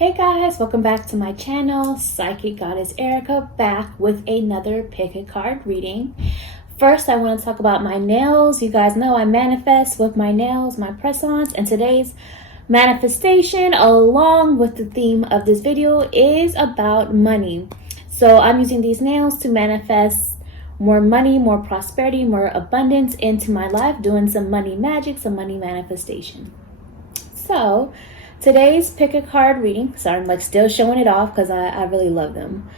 Hey guys, welcome back to my channel, Psychic Goddess Erika, back with another pick a card reading. First, I want to talk about my nails. You guys know I manifest with my nails, my press-ons, and today's manifestation, along with the theme of this video, is about money. So I'm using these nails to manifest more money, more prosperity, more abundance into my life, doing some money magic, some money manifestation. So today's pick a card reading, sorry, I'm like still showing it off because I really love them.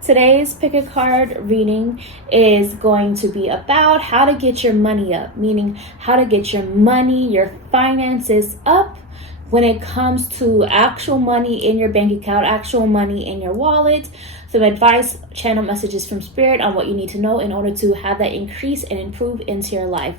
Today's pick a card reading is going to be about how to get your money up, meaning how to get your money, your finances up when it comes to actual money in your bank account, actual money in your wallet. Some advice, channel messages from Spirit on what you need to know in order to have that increase and improve into your life.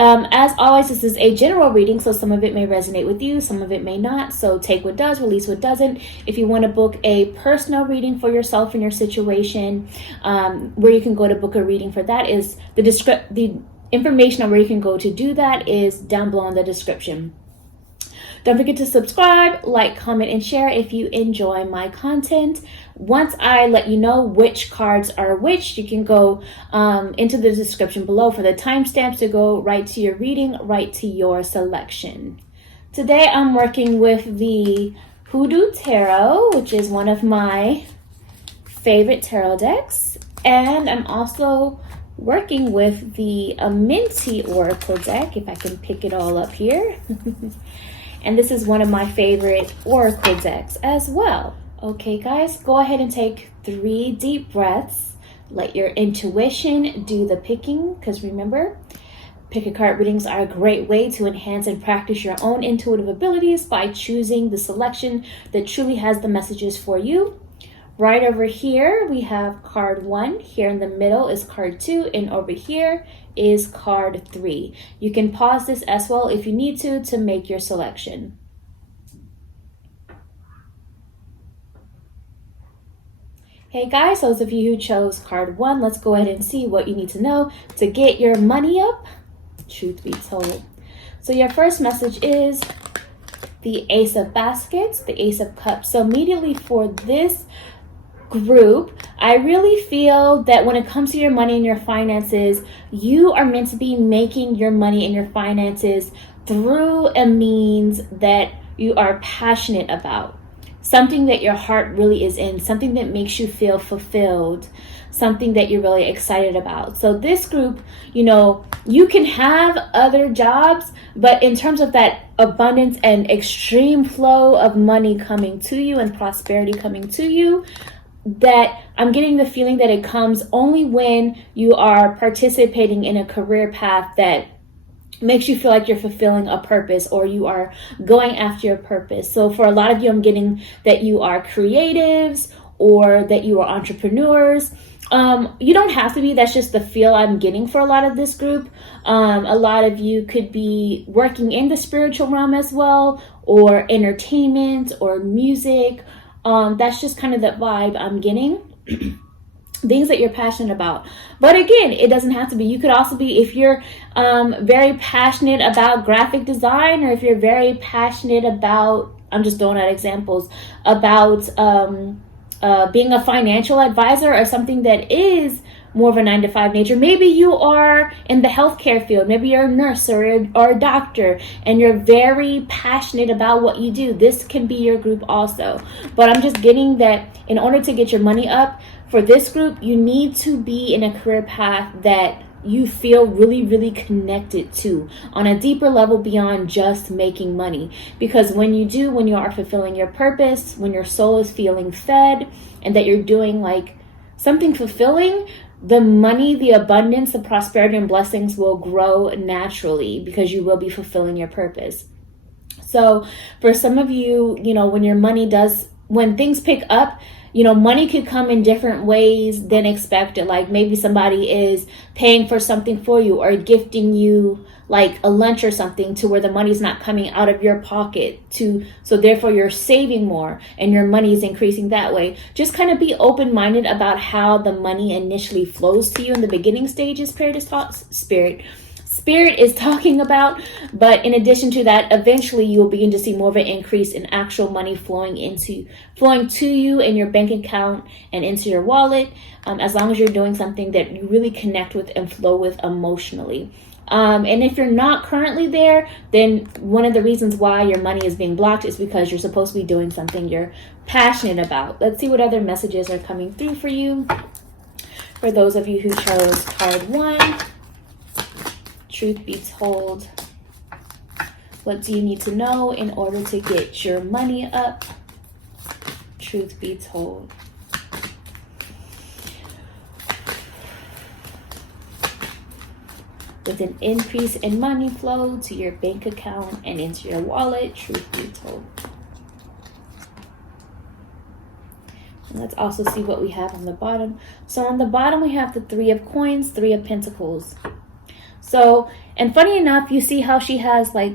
As always, this is a general reading, so some of it may resonate with you, some of it may not. So take what does, release what doesn't. If you want to book a personal reading for yourself and your situation, where you can go to book a reading for that is the information on where you can go to do that is down below in the description. Don't forget to subscribe, like, comment, and share if you enjoy my content. Once I let you know which cards are which, you can go into the description below for the timestamps to go right to your reading, right to your selection. Today I'm working with the Hoodoo Tarot, which is one of my favorite tarot decks. And I'm also working with the Minty Oracle deck, if I can pick it all up here. And this is one of my favorite Oracle decks as well. Okay, guys, go ahead and take 3 deep breaths. Let your intuition do the picking, because remember, pick a card readings are a great way to enhance and practice your own intuitive abilities by choosing the selection that truly has the messages for you. Right over here, we have card 1. Here in the middle is card 2. And over here is card 3. You can pause this as well if you need to make your selection. Hey guys, those of you who chose card 1, let's go ahead and see what you need to know to get your money up, truth be told. So your first message is the Ace of Baskets, the Ace of Cups. So immediately for this group, I really feel that when it comes to your money and your finances, you are meant to be making your money and your finances through a means that you are passionate about, something that your heart really is in, something that makes you feel fulfilled, something that you're really excited about. So this group, you know, you can have other jobs, but in terms of that abundance and extreme flow of money coming to you and prosperity coming to you, that I'm getting the feeling that it comes only when you are participating in a career path that makes you feel like you're fulfilling a purpose or you are going after your purpose. So for a lot of you, I'm getting that you are creatives or that you are entrepreneurs. You don't have to be. That's just the feel I'm getting for a lot of this group. A lot of you could be working in the spiritual realm as well, or entertainment or music. That's just kind of the vibe I'm getting. Things that you're passionate about. But again, it doesn't have to be. You could also be, if you're very passionate about graphic design, or if you're very passionate about, I'm just throwing out examples, about being a financial advisor or something that is more of a 9-to-5 nature. Maybe you are in the healthcare field. Maybe you're a nurse or a doctor, and you're very passionate about what you do. This can be your group also. But I'm just getting that in order to get your money up, for this group, you need to be in a career path that you feel really, really connected to on a deeper level beyond just making money. Because when you are fulfilling your purpose, when your soul is feeling fed, and that you're doing like something fulfilling, the money, the abundance, the prosperity and blessings will grow naturally because you will be fulfilling your purpose. So for some of you, you know, when things pick up, you know, money could come in different ways than expected. Like maybe somebody is paying for something for you or gifting you like a lunch or something to where the money's not coming out of your pocket so therefore you're saving more and your money is increasing that way. Just kind of be open-minded about how the money initially flows to you in the beginning stages, Spirit. Spirit is talking about. But in addition to that, eventually you will begin to see more of an increase in actual money flowing to you in your bank account and into your wallet, as long as you're doing something that you really connect with and flow with emotionally. And if you're not currently there, then one of the reasons why your money is being blocked is because you're supposed to be doing something you're passionate about. Let's see what other messages are coming through for you. For those of you who chose card 1, truth be told, what do you need to know in order to get your money up? Truth be told. With an increase in money flow to your bank account and into your wallet, truth be told. And let's also see what we have on the bottom. So on the bottom, we have the 3 of coins, 3 of pentacles. So, and funny enough, you see how she has like,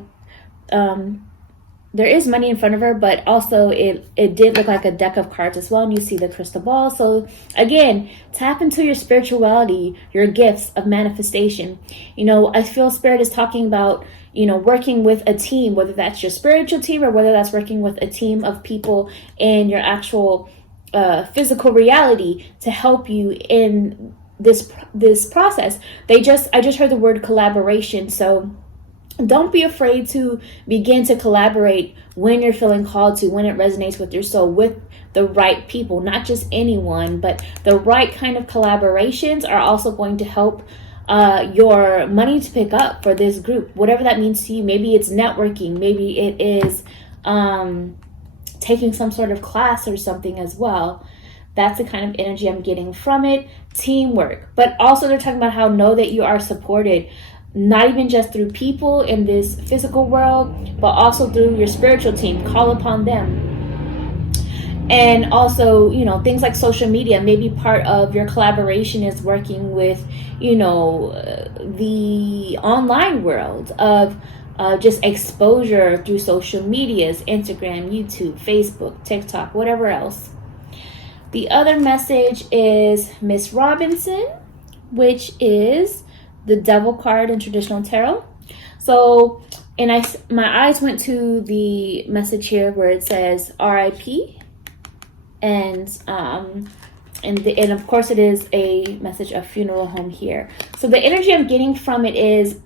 there is money in front of her, but also it did look like a deck of cards as well. And you see the crystal ball. So again, tap into your spirituality, your gifts of manifestation. You know, I feel Spirit is talking about, you know, working with a team, whether that's your spiritual team or whether that's working with a team of people in your actual physical reality to help you in this process. I just heard the word collaboration. So don't be afraid to begin to collaborate when you're feeling called to, when it resonates with your soul, with the right people, not just anyone, but the right kind of collaborations are also going to help your money to pick up for this group, whatever that means to you. Maybe it's networking, maybe it is taking some sort of class or something as well. That's the kind of energy I'm getting from it. Teamwork, but also they're talking about how know that you are supported, not even just through people in this physical world, but also through your spiritual team. Call upon them. And also, you know, things like social media. Maybe part of your collaboration is working with, you know, the online world of just exposure through social medias, Instagram, YouTube, Facebook, TikTok, whatever else. The other message is Miss Robinson, which is the Devil card in traditional tarot. So, and my eyes went to the message here where it says R.I.P. And of course it is a message of funeral home here. So the energy I'm getting from it is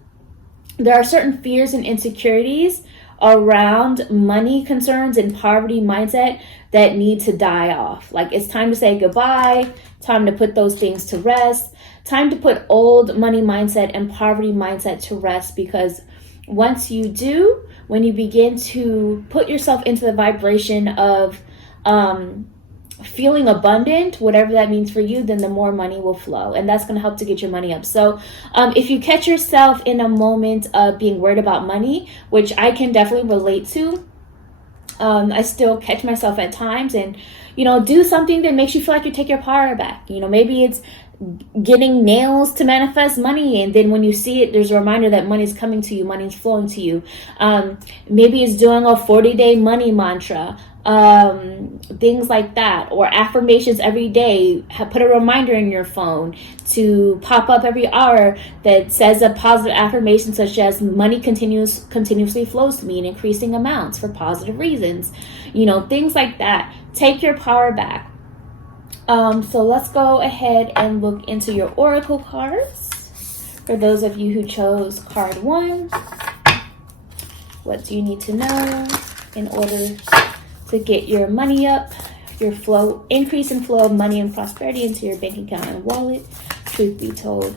there are certain fears and insecurities around money concerns and poverty mindset that need to die off. Like, it's time to say goodbye, time to put those things to rest, time to put old money mindset and poverty mindset to rest, because once you do, when you begin to put yourself into the vibration of feeling abundant, whatever that means for you, then the more money will flow, and that's going to help to get your money up. So if you catch yourself in a moment of being worried about money, which I can definitely relate to, I still catch myself at times, and, you know, do something that makes you feel like you take your power back. You know, maybe it's getting nails to manifest money, and then when you see it, there's a reminder that money's coming to you, money's flowing to you. Maybe it's doing a 40-day money mantra, things like that, or affirmations every day. Put a reminder in your phone to pop up every hour that says a positive affirmation, such as money continuously flows to me in increasing amounts for positive reasons. You know, things like that. Take your power back. So let's go ahead and look into your oracle cards. For those of you who chose card 1, what do you need to know in order to get your money up, your flow, increase in flow of money and prosperity into your bank account and wallet? Truth be told.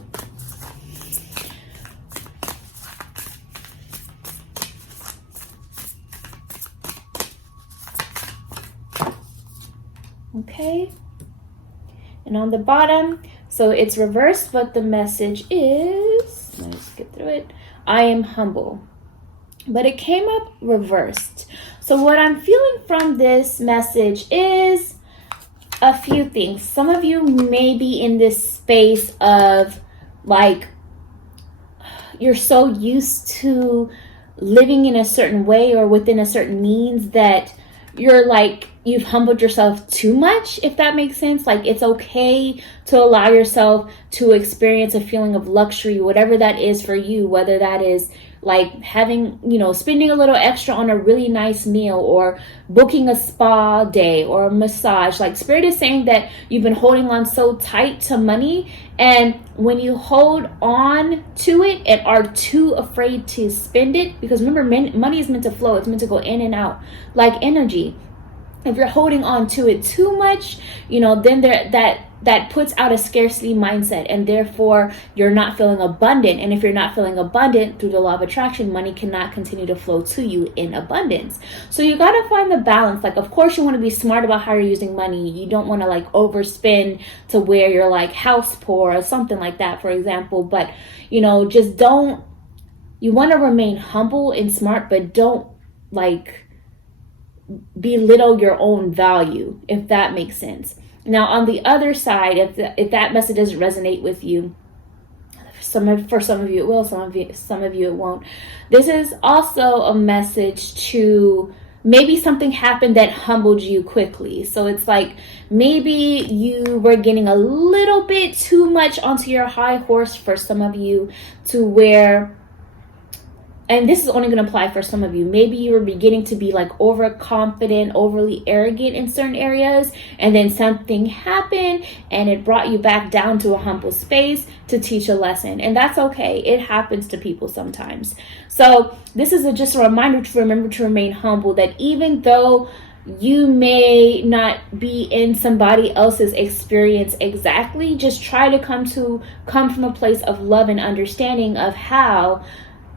Okay. And on the bottom, so it's reversed, but the message is, let me skip through it, I am humble. But it came up reversed. So what I'm feeling from this message is a few things. Some of you may be in this space of, like, you're so used to living in a certain way or within a certain means that you're like, you've humbled yourself too much, if that makes sense. Like, it's okay to allow yourself to experience a feeling of luxury, whatever that is for you, whether that is like having, spending a little extra on a really nice meal, or booking a spa day or a massage. Like, Spirit is saying that you've been holding on so tight to money, and when you hold on to it and are too afraid to spend it, because remember, money is meant to flow, it's meant to go in and out like energy. If you're holding on to it too much, then that puts out a scarcity mindset, and therefore you're not feeling abundant. And if you're not feeling abundant through the law of attraction, money cannot continue to flow to you in abundance. So you got to find the balance. Like, of course, you want to be smart about how you're using money. You don't want to like overspend to where you're like house poor or something like that, for example. But, just don't, you want to remain humble and smart, but don't like belittle your own value, if that makes sense. Now, on the other side, if that message doesn't resonate with you, for some of you it will, some of you it won't. This is also a message to maybe something happened that humbled you quickly. So it's like maybe you were getting a little bit too much onto your high horse for some of you, to where, and this is only going to apply for some of you, maybe you were beginning to be like overconfident, overly arrogant in certain areas, and then something happened and it brought you back down to a humble space to teach a lesson. And that's okay. It happens to people sometimes. So this is just a reminder to remember to remain humble, that even though you may not be in somebody else's experience exactly, just try to come from a place of love and understanding of how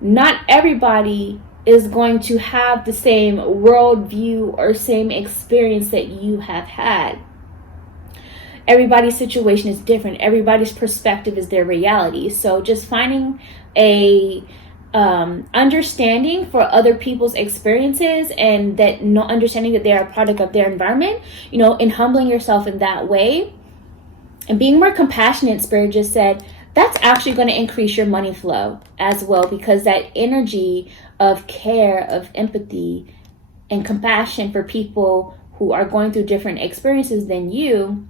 not everybody is going to have the same worldview or same experience that you have had. Everybody's situation is different. Everybody's perspective is their reality. So just finding a understanding for other people's experiences, and that understanding that they are a product of their environment, and humbling yourself in that way, and being more compassionate. Spirit just said that's actually going to increase your money flow as well, because that energy of care, of empathy, and compassion for people who are going through different experiences than you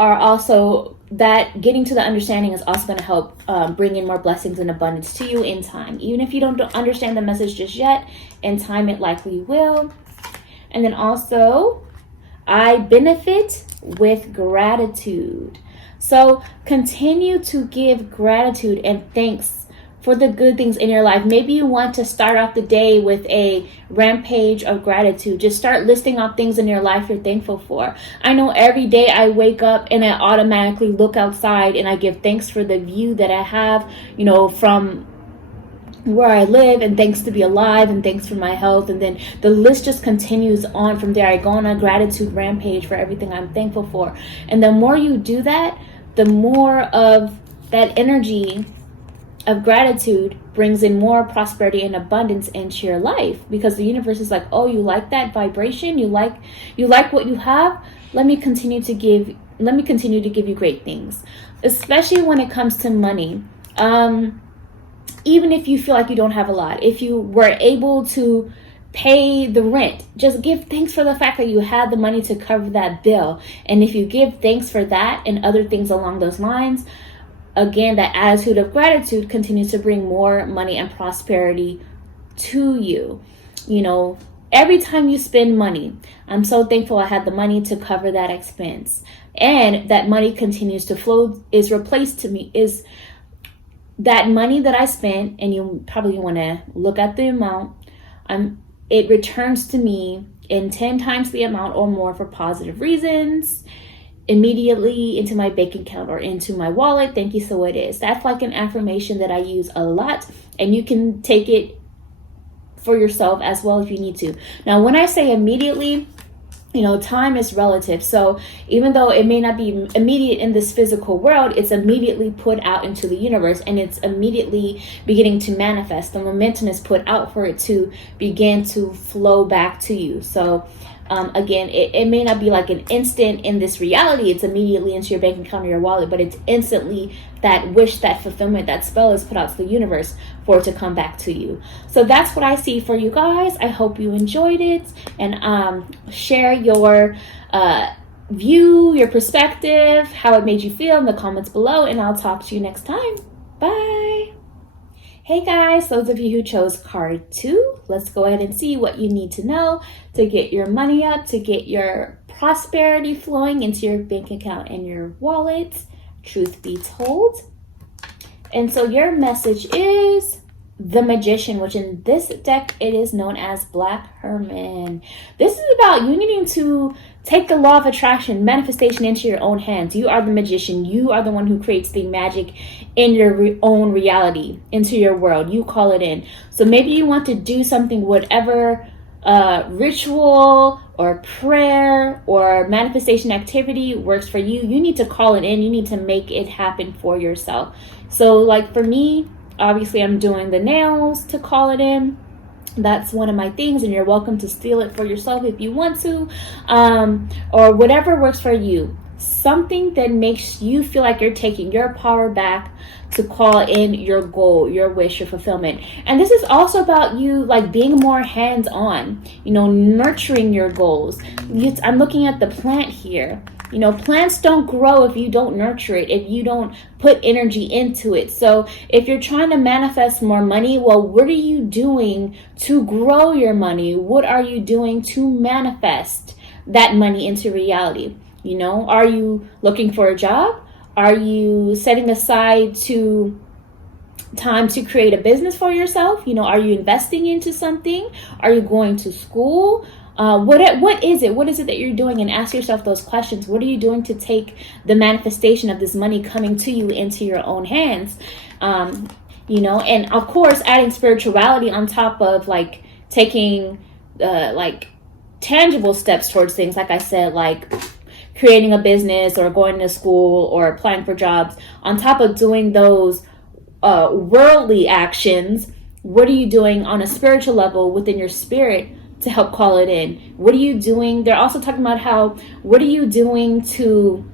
are also, that getting to the understanding is also going to help bring in more blessings and abundance to you in time. Even if you don't understand the message just yet, in time it likely will. And then also, I benefit with gratitude. So continue to give gratitude and thanks for the good things in your life. Maybe you want to start off the day with a rampage of gratitude. Just start listing off things in your life you're thankful for. I know every day I wake up and I automatically look outside and I give thanks for the view that I have, from where I live, and thanks to be alive, and thanks for my health. And then the list just continues on from there. I go on a gratitude rampage for everything I'm thankful for. And the more you do that, the more of that energy of gratitude brings in more prosperity and abundance into your life, because the universe is like, oh, you like that vibration? You like what you have? Let me continue to give you great things, especially when it comes to money. Even if you feel like you don't have a lot, if you were able to pay the rent, just give thanks for the fact that you had the money to cover that bill. And if you give thanks for that and other things along those lines, again, that attitude of gratitude continues to bring more money and prosperity to you. Every time you spend money, I'm so thankful I had the money to cover that expense. And that money continues to flow, is replaced to me, is that money that I spent, and you probably want to look at the amount, it returns to me in 10 times the amount or more for positive reasons, immediately into my bank account or into my wallet. Thank you, so it is. That's like an affirmation that I use a lot, and you can take it for yourself as well if you need to. Now, when I say immediately, time is relative. So even though it may not be immediate in this physical world, it's immediately put out into the universe, and it's immediately beginning to manifest. The momentum is put out for it to begin to flow back to you. So Again, it may not be like an instant in this reality, it's immediately into your bank account or your wallet, but it's instantly that wish, that fulfillment, that spell is put out to the universe for it to come back to you. So that's what I see for you guys. I hope you enjoyed it, and share your view, your perspective, how it made you feel in the comments below, and I'll talk to you next time. Bye. Hey guys, those of you who chose card 2, let's go ahead and see what you need to know to get your money up, to get your prosperity flowing into your bank account and your wallet, truth be told. And so your message is the Magician, which in this deck, it is known as Black Hermit. This is about you needing to take the law of attraction, manifestation into your own hands. You are the magician. You are the one who creates the magic in your own reality, into your world. You call it in. So maybe you want to do something, whatever ritual or prayer or manifestation activity works for you. You need to call it in. You need to make it happen for yourself. So like for me, obviously I'm doing the nails to call it in. That's one of my things, and you're welcome to steal it for yourself if you want to, or whatever works for you. Something that makes you feel like you're taking your power back to call in your goal, your wish, your fulfillment. And this is also about you like being more hands-on, nurturing your goals. I'm looking at the plant here. Plants don't grow if you don't nurture it, if you don't put energy into it. So if you're trying to manifest more money, well, what are you doing to grow your money? What are you doing to manifest that money into reality? Are you looking for a job? Are you setting aside time to create a business for yourself? Are you investing into something? Are you going to school? What is it? What is it that you're doing? And ask yourself those questions. What are you doing to take the of this money coming to you into your own hands? And of course, adding spirituality on top of like taking tangible steps towards things. Like I said, like creating a business or going to school or applying for jobs. On top of doing those worldly actions, what are you doing on a spiritual level within your spirit to help call it in? What are you doing? They're also talking about what are you doing to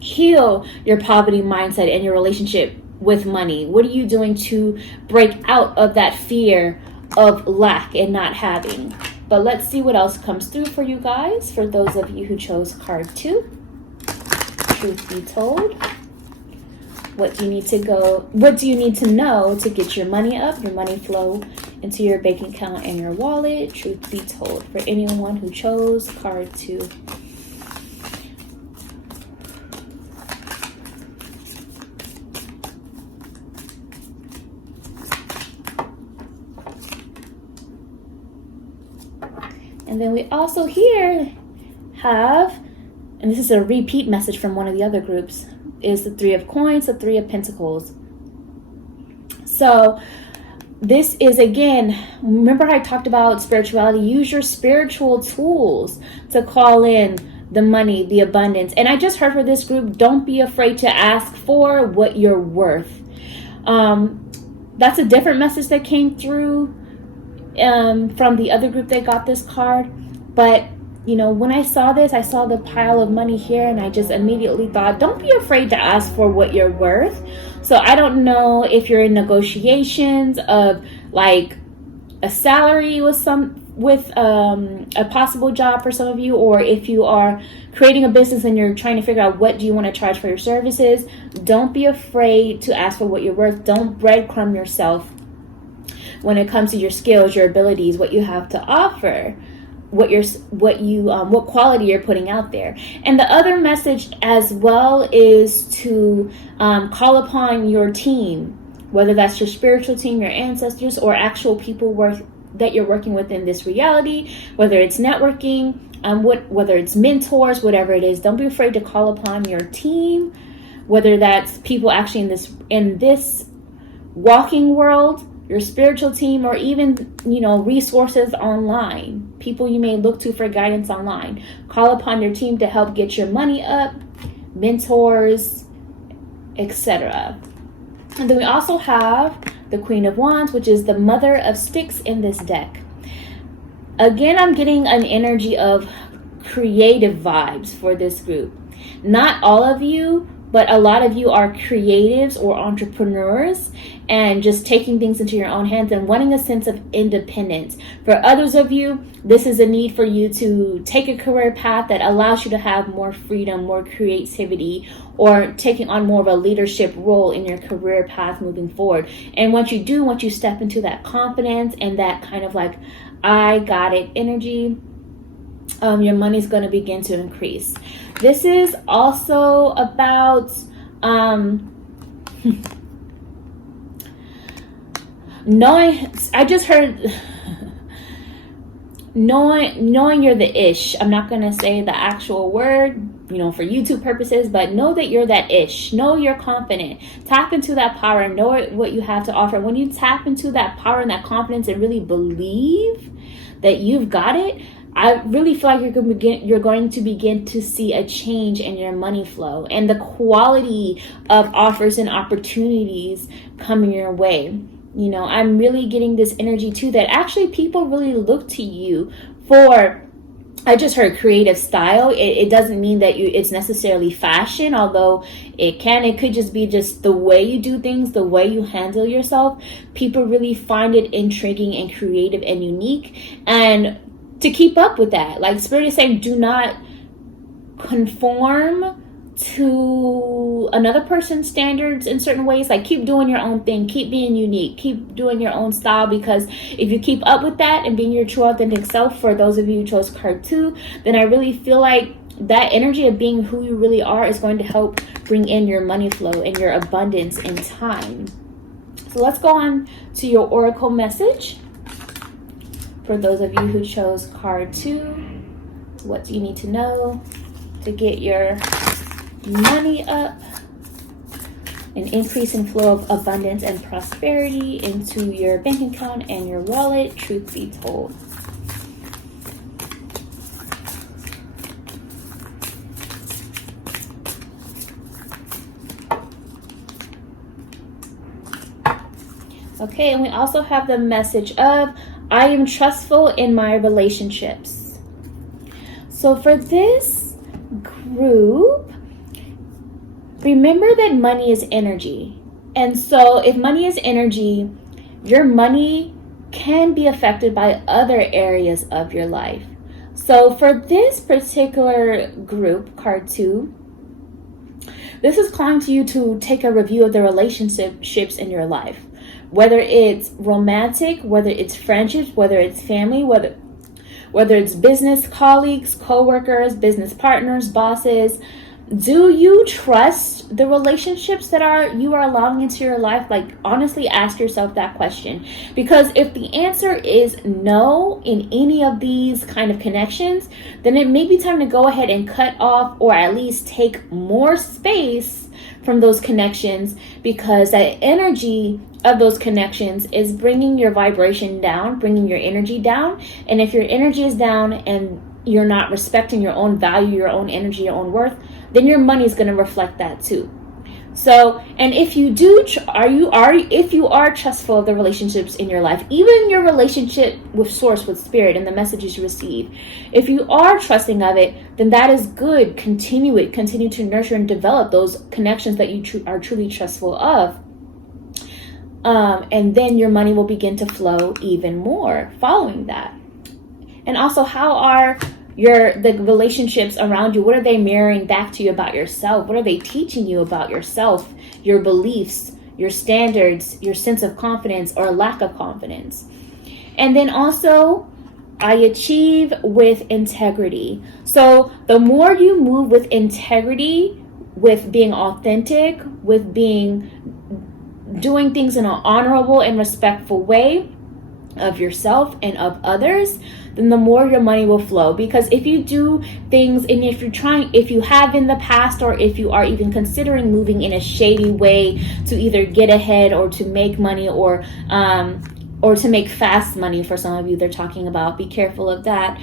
heal your poverty mindset and your relationship with money? What are you doing to break out of that fear of lack and not having? But let's see what else comes through for you guys, for those of you who chose card 2. Truth be told. What do you need to know to get your money up, your money flow into your bank account and your wallet? Truth be told, for anyone who chose card 2. And then we also here have, and this is a repeat message from one of the other groups, is the 3 of Coins, the 3 of Pentacles. So this is, again, remember I talked about spirituality. Use your spiritual tools to call in the money, the abundance. And I just heard for this group, don't be afraid to ask for what you're worth. That's a different message that came through from the other group that got this card. But when I saw this, I saw the pile of money here, and I just immediately thought, don't be afraid to ask for what you're worth. So I don't know if you're in negotiations of like a salary with a possible job for some of you, or if you are creating a business and you're trying to figure out what do you want to charge for your services. Don't be afraid to ask for what you're worth. Don't breadcrumb yourself when it comes to your skills, your abilities, what you have to offer, what quality you're putting out there. And the other message as well is to call upon your team, whether that's your spiritual team, your ancestors, or actual people that you're working with in this reality, whether it's networking, whether it's mentors, whatever it is. Don't be afraid to call upon your team, whether that's people actually in this walking world, your spiritual team, or even, resources online, people you may look to for guidance online. Call upon your team to help get your money up, mentors, etc. And then we also have the Queen of Wands, which is the Mother of Sticks in this deck. Again, I'm getting an energy of creative vibes for this group. Not all of you, but a lot of you are creatives or entrepreneurs and just taking things into your own hands and wanting a sense of independence. For others of you, this is a need for you to take a career path that allows you to have more freedom, more creativity, or taking on more of a leadership role in your career path moving forward. And once you step into that confidence and that kind of like, I got it energy, your money's going to begin to increase. This is also about knowing. I just heard knowing you're the ish. I'm not going to say the actual word, for YouTube purposes, but know that you're that ish. Know you're confident. Tap into that power and know what you have to offer. When you tap into that power and that confidence and really believe that you've got it, I really feel like you're going to begin to see a change in your money flow and the quality of offers and opportunities coming your way. I'm really getting this energy too that actually people really look to you for, I just heard creative style. It doesn't mean that it's necessarily fashion, although it could just be just the way you do things, the way you handle yourself. People really find it intriguing and creative and unique. And to keep up with that, like Spirit is saying, do not conform to another person's standards in certain ways. Like, keep doing your own thing, keep being unique, keep doing your own style, because if you keep up with that and being your true authentic self, for those of you who chose card 2, then I really feel like that energy of being who you really are is going to help bring in your money flow and your abundance in time. So let's go on to your oracle message. For those of you who chose card 2, what do you need to know to get your money up? An increase in flow of abundance and prosperity into your bank account and your wallet, truth be told. Okay, and we also have the message of, I am trustful in my relationships. So for this group, remember that money is energy. And so if money is energy, your money can be affected by other areas of your life. So for this particular group, card 2, this is calling to you to take a review of the relationships in your life. Whether it's romantic, whether it's friendships, whether it's family, whether it's business colleagues, co-workers, business partners, bosses. Do you trust the relationships that you are allowing into your life? Like, honestly, ask yourself that question. Because if the answer is no in any of these kind of connections, then it may be time to go ahead and cut off, or at least take more space from those connections, because that energy of those connections is bringing your vibration down, bringing your energy down. And if your energy is down and you're not respecting your own value, your own energy, your own worth, then your money is going to reflect that too. So, and if you do, if you are trustful of the relationships in your life, even your relationship with Source, with Spirit, and the messages you receive, if you are trusting of it, then that is good. Continue it. Continue to nurture and develop those connections that you are truly trustful of. And then your money will begin to flow even more following that. And also, how are the relationships around you? What are they mirroring back to you about yourself? What are they teaching you about yourself, your beliefs, your standards, your sense of confidence or lack of confidence? And then also, I achieve with integrity. So the more you move with integrity, with being authentic, with doing things in an honorable and respectful way of yourself and of others, then the more your money will flow. Because if you do things, and if you have in the past, or if you are even considering moving in a shady way to either get ahead or to make money, or to make fast money, for some of you they're talking about, be careful of that.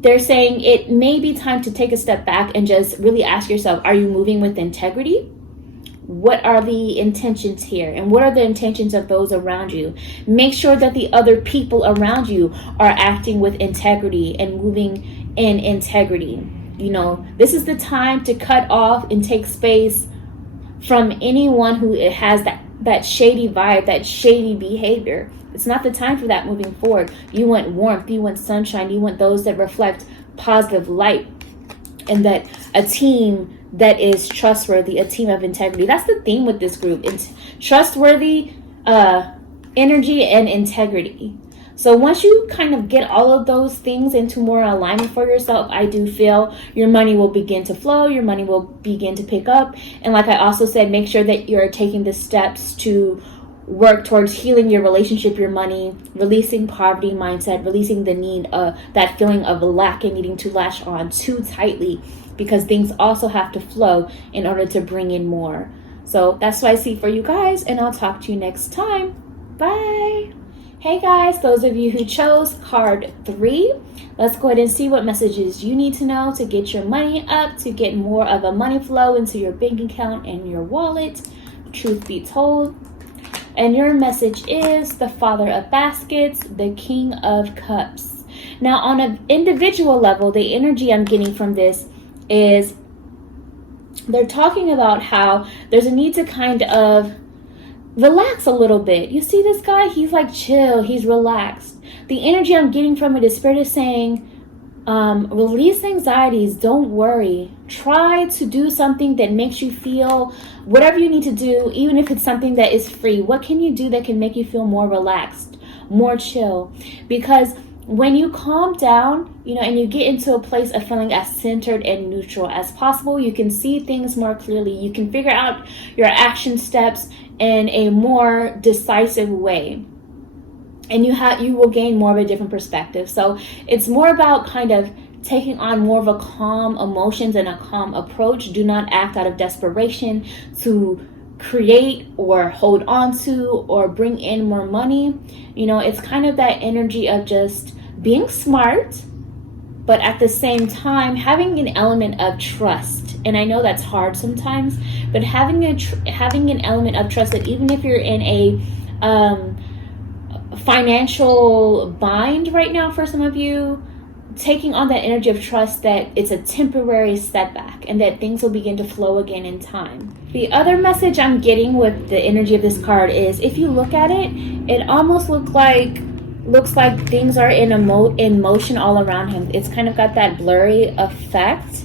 They're saying it may be time to take a step back and just really ask yourself, are you moving with integrity? what are the intentions here, and what are the intentions of those around you. Make sure that the other people around you are acting with integrity and moving in integrity. You know, this is the time to cut off and take space from anyone who has that shady vibe, that shady behavior. It's not the time for that moving forward. You want warmth, you want sunshine, you want those that reflect positive light, and that a team that is trustworthy, a team of integrity. That's the theme with this group. It's trustworthy, energy, and integrity. So once you kind of get all of those things into more alignment for yourself, I do feel your money will begin to flow, your money will begin to pick up. And like I also said, make sure that you're taking the steps to work towards healing your relationship, your money, releasing poverty mindset, releasing the need, that feeling of lack and needing to lash on too tightly, because things also have to flow in order to bring in more. So that's what I see for you guys, and I'll talk to you next time. Bye. Hey guys, those of you who chose card 3, let's go ahead and see what messages you need to know to get your money up, to get more of a money flow into your bank account and your wallet. Truth be told. And your message is the Father of Baskets, the King of Cups. Now, on an individual level, the energy I'm getting from this is they're talking about how there's a need to kind of relax a little bit. You see this guy? He's like chill. He's relaxed. The energy I'm getting from it is Spirit is saying, release anxieties. Don't worry. Try to do something that makes you feel whatever you need to do, even if it's something that is free. What can you do that can make you feel more relaxed, more chill? Because when you calm down, you know, and you get into a place of feeling as centered and neutral as possible, you can see things more clearly. You can figure out your action steps in a more decisive way. And you will gain more of a different perspective. So it's more about kind of taking on more of a calm emotions and a calm approach. Do not act out of desperation to create or hold on to or bring in more money. You know, it's kind of that energy of just being smart, but at the same time having an element of trust. And I know that's hard sometimes, but having an element of trust that even if you're in a financial bind right now for some of you, taking on that energy of trust that it's a temporary setback and that things will begin to flow again in time. The other message I'm getting with the energy of this card is, if you look at it, it almost looks like things are in motion all around him. It's kind of got that blurry effect.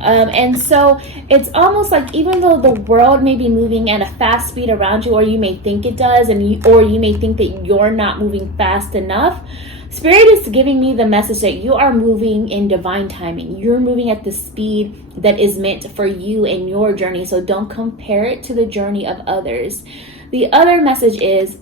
And so it's almost like even though the world may be moving at a fast speed around you, or you may think it does, or you may think that you're not moving fast enough, Spirit is giving me the message that you are moving in divine timing. You're moving at the speed that is meant for you and your journey. So don't compare it to the journey of others. The other message is,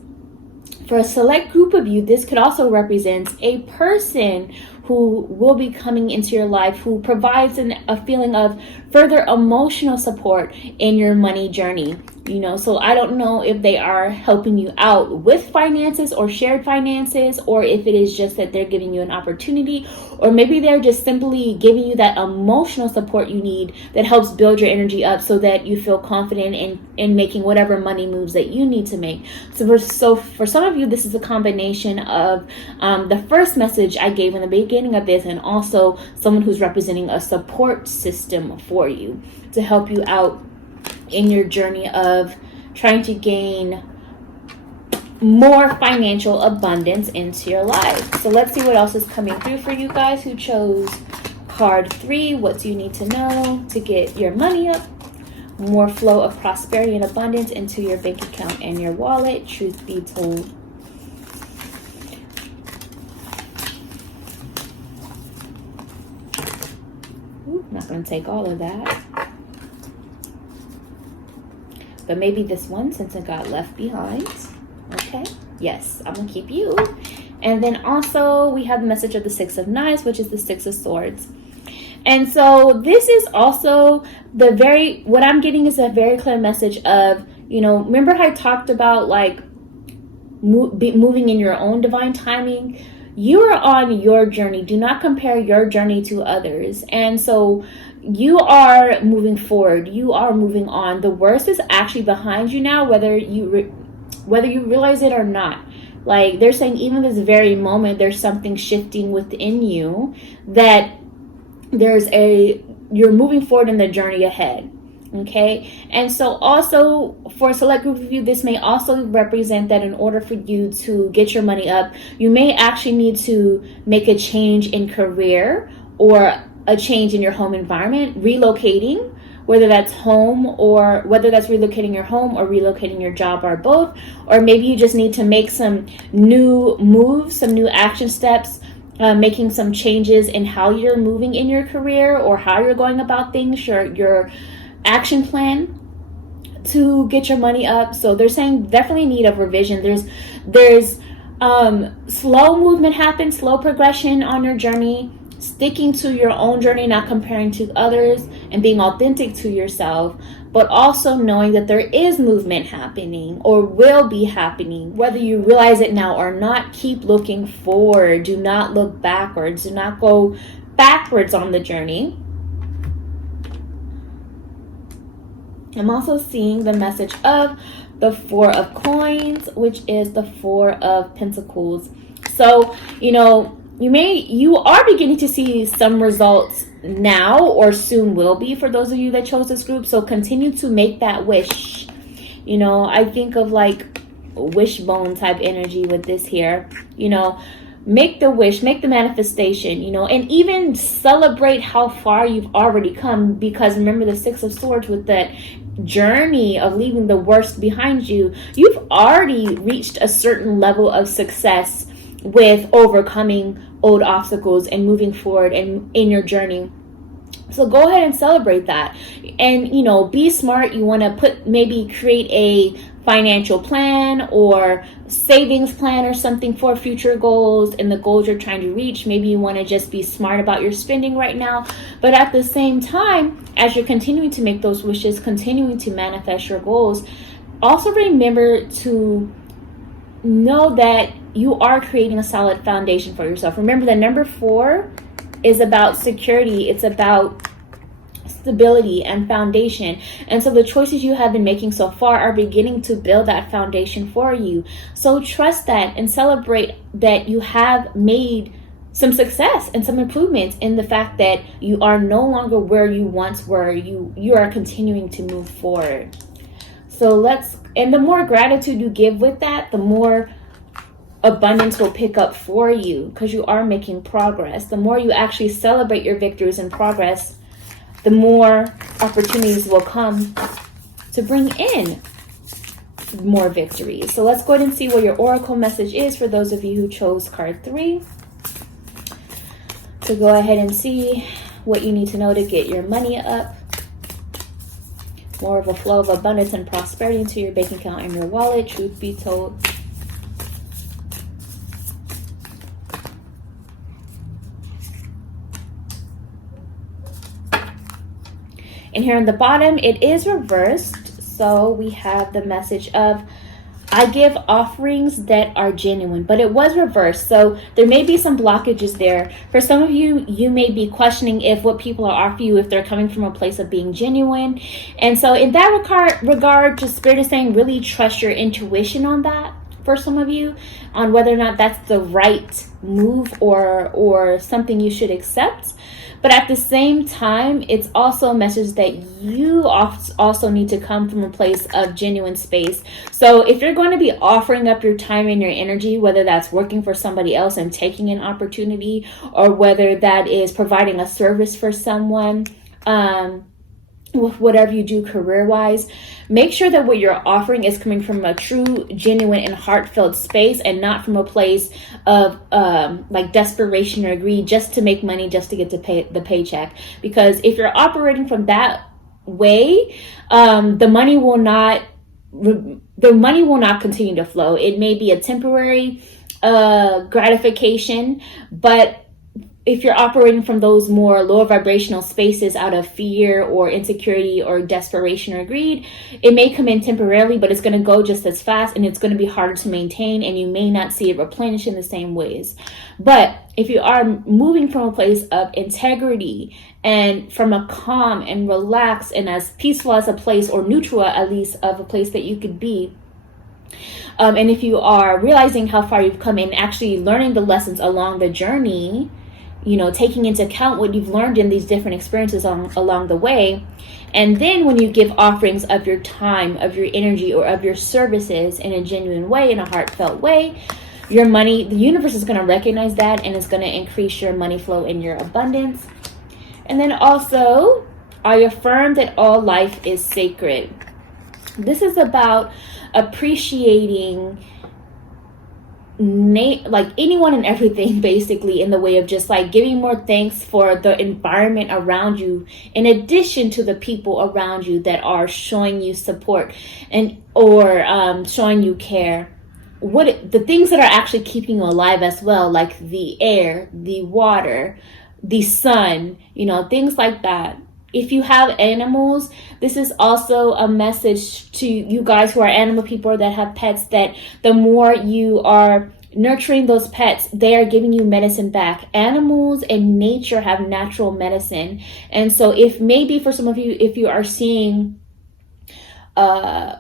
for a select group of you, this could also represent a person who will be coming into your life, who provides a feeling of further emotional support in your money journey. You know, so I don't know if they are helping you out with finances or shared finances, or if it is just that they're giving you an opportunity, or maybe they're just simply giving you that emotional support you need that helps build your energy up so that you feel confident in making whatever money moves that you need to make. So for some of you, this is a combination of the first message I gave in the beginning of this, and also someone who's representing a support system for you to help you out in your journey of trying to gain more financial abundance into your life. So let's see what else is coming through for you guys who chose card 3. What do you need to know to get your money up? More flow of prosperity and abundance into your bank account and your wallet. Truth be told. Ooh, not going to take all of that. But maybe this one, since it got left behind. Okay. Yes, I'm going to keep you. And then also we have the message of the 6 of Knives, which is the 6 of Swords. And so this is also what I'm getting is a very clear message of, you know, remember how I talked about like moving in your own divine timing? you are on your journey. Do not compare your journey to others. And so you are moving forward. You are moving on. The worst is actually behind you now, whether you realize it or not. Like they're saying, even this very moment, there's something shifting within you that you're moving forward in the journey ahead. Okay, and so also for a select group of you, this may also represent that in order for you to get your money up, you may actually need to make a change in career or a change in your home environment, relocating, whether that's home or whether that's relocating your home or relocating your job or both. Or maybe you just need to make some new moves, some new action steps, making some changes in how you're moving in your career or how you're going about things, your action plan to get your money up. So they're saying definitely need of revision. There's slow movement happens, slow progression on your journey, sticking to your own journey, not comparing to others, and being authentic to yourself, but also knowing that there is movement happening or will be happening. Whether you realize it now or not, keep looking forward. Do not look backwards. Do not go backwards on the journey. I'm also seeing the message of the Four of Coins, which is the Four of Pentacles. So, you are beginning to see some results now or soon will be for those of you that chose this group. So continue to make that wish. I think of like wishbone type energy with this here. Make the wish, make the manifestation, and even celebrate how far you've already come, because remember the Six of Swords with that journey of leaving the worst behind you. You've already reached a certain level of success with overcoming old obstacles and moving forward and in your journey. So go ahead and celebrate that. And, be smart. You want to maybe create a financial plan or savings plan or something for future goals and the goals you're trying to reach. Maybe you want to just be smart about your spending right now. But at the same time, as you're continuing to make those wishes, continuing to manifest your goals, also remember to know that you are creating a solid foundation for yourself. Remember, the number 4 is about security. It's about stability and foundation. And so the choices you have been making so far are beginning to build that foundation for you. So trust that and celebrate that you have made some success and some improvements in the fact that you are no longer where you once were. You are continuing to move forward. So and the more gratitude you give with that, the more abundance will pick up for you, because you are making progress. The more you actually celebrate your victories and progress, the more opportunities will come to bring in more victories. So let's go ahead and see what your oracle message is for those of you who chose card 3. So go ahead and see what you need to know to get your money up. More of a flow of abundance and prosperity into your bank account and your wallet, truth be told. And here on the bottom, it is reversed. So we have the message of, I give offerings that are genuine, but it was reversed. So there may be some blockages there. For some of you, you may be questioning if what people are offering you, if they're coming from a place of being genuine. And so in that regard, just Spirit is saying, really trust your intuition on that. For some of you, on whether or not that's the right move or something you should accept. But at the same time, it's also a message that you also need to come from a place of genuine space. So if you're going to be offering up your time and your energy, whether that's working for somebody else and taking an opportunity, or whether that is providing a service for someone, whatever you do career-wise, make sure that what you're offering is coming from a true, genuine, and heartfelt space, and not from a place of like desperation or greed just to make money, just to get to pay the paycheck. Because if you're operating from that way, the money will not continue to flow. It may be a temporary gratification, but if you're operating from those more lower vibrational spaces out of fear or insecurity or desperation or greed, it may come in temporarily, but it's going to go just as fast, and it's going to be harder to maintain, and you may not see it replenish in the same ways. But if you are moving from a place of integrity and from a calm and relaxed and as peaceful as a place, or neutral at least, of a place that you could be, and if you are realizing how far you've come and actually learning the lessons along the journey, you know, taking into account what you've learned in these different experiences along the way. And then when you give offerings of your time, of your energy, or of your services in a genuine way, in a heartfelt way, your money, the universe is going to recognize that, and it's going to increase your money flow and your abundance. And then also, I affirm that all life is sacred. This is about appreciating like anyone and everything, basically, in the way of just like giving more thanks for the environment around you, in addition to the people around you that are showing you support and or showing you care. The things that are actually keeping you alive as well, like the air, the water, the sun, you know, things like that. If you have animals, this is also a message to you guys who are animal people or that have pets, that the more you are nurturing those pets, they are giving you medicine back. Animals and nature have natural medicine. And so if maybe for some of you, if you are seeing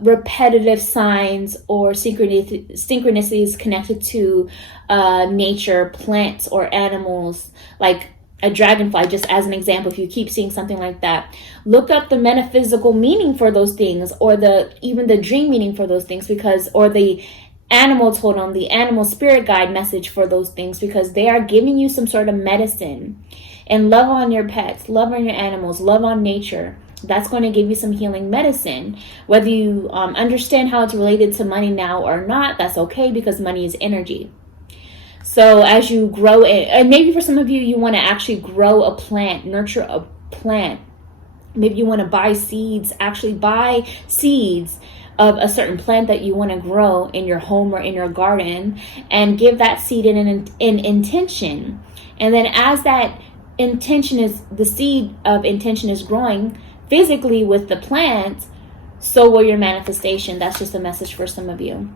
repetitive signs or synchronicities connected to nature, plants, or animals, like a dragonfly, just as an example, if you keep seeing something like that, look up the metaphysical meaning for those things, or even the dream meaning for those things, or the animal totem, the animal spirit guide message for those things, because they are giving you some sort of medicine. And love on your pets, love on your animals, love on nature. That's going to give you some healing medicine. Whether you understand how it's related to money now or not, that's okay, because money is energy. So as you grow it, and maybe for some of you, you want to actually grow a plant, nurture a plant. Maybe you want to buy seeds, actually buy seeds of a certain plant that you want to grow in your home or in your garden, and give that seed in intention. And then as that intention is, the seed of intention is growing physically with the plant, so will your manifestation. That's just a message for some of you.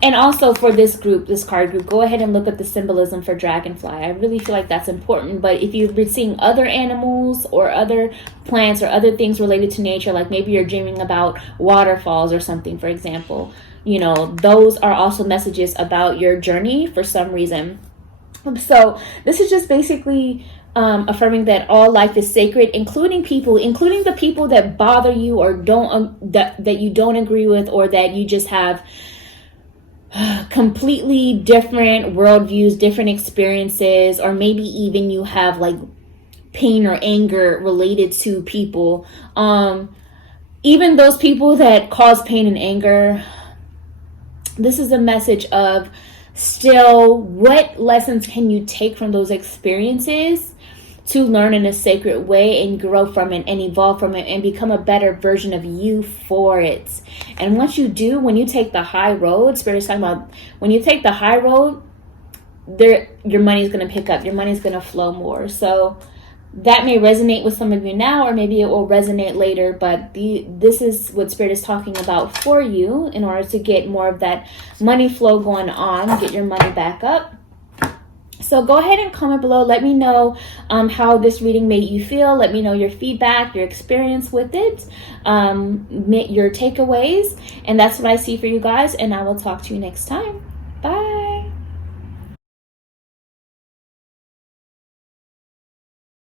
And also for this group, this card group, go ahead and look at the symbolism for dragonfly. I really feel like that's important. But if you've been seeing other animals or other plants or other things related to nature, like maybe you're dreaming about waterfalls or something, for example, you know, those are also messages about your journey for some reason. So this is just basically affirming that all life is sacred, including the people that bother you or that you don't agree with, or that you just have completely different worldviews, different experiences, or maybe even you have like pain or anger related to people. Even those people that cause pain and anger, this is a message of still, what lessons can you take from those experiences to learn in a sacred way and grow from it and evolve from it and become a better version of you for it. And once you do, when you take the high road, Spirit is talking about when you take the high road, your money is going to pick up, your money is going to flow more. So that may resonate with some of you now, or maybe it will resonate later, but this is what Spirit is talking about for you in order to get more of that money flow going on, get your money back up. So go ahead and comment below. Let me know how this reading made you feel. Let me know your feedback, your experience with it, your takeaways. And that's what I see for you guys. And I will talk to you next time.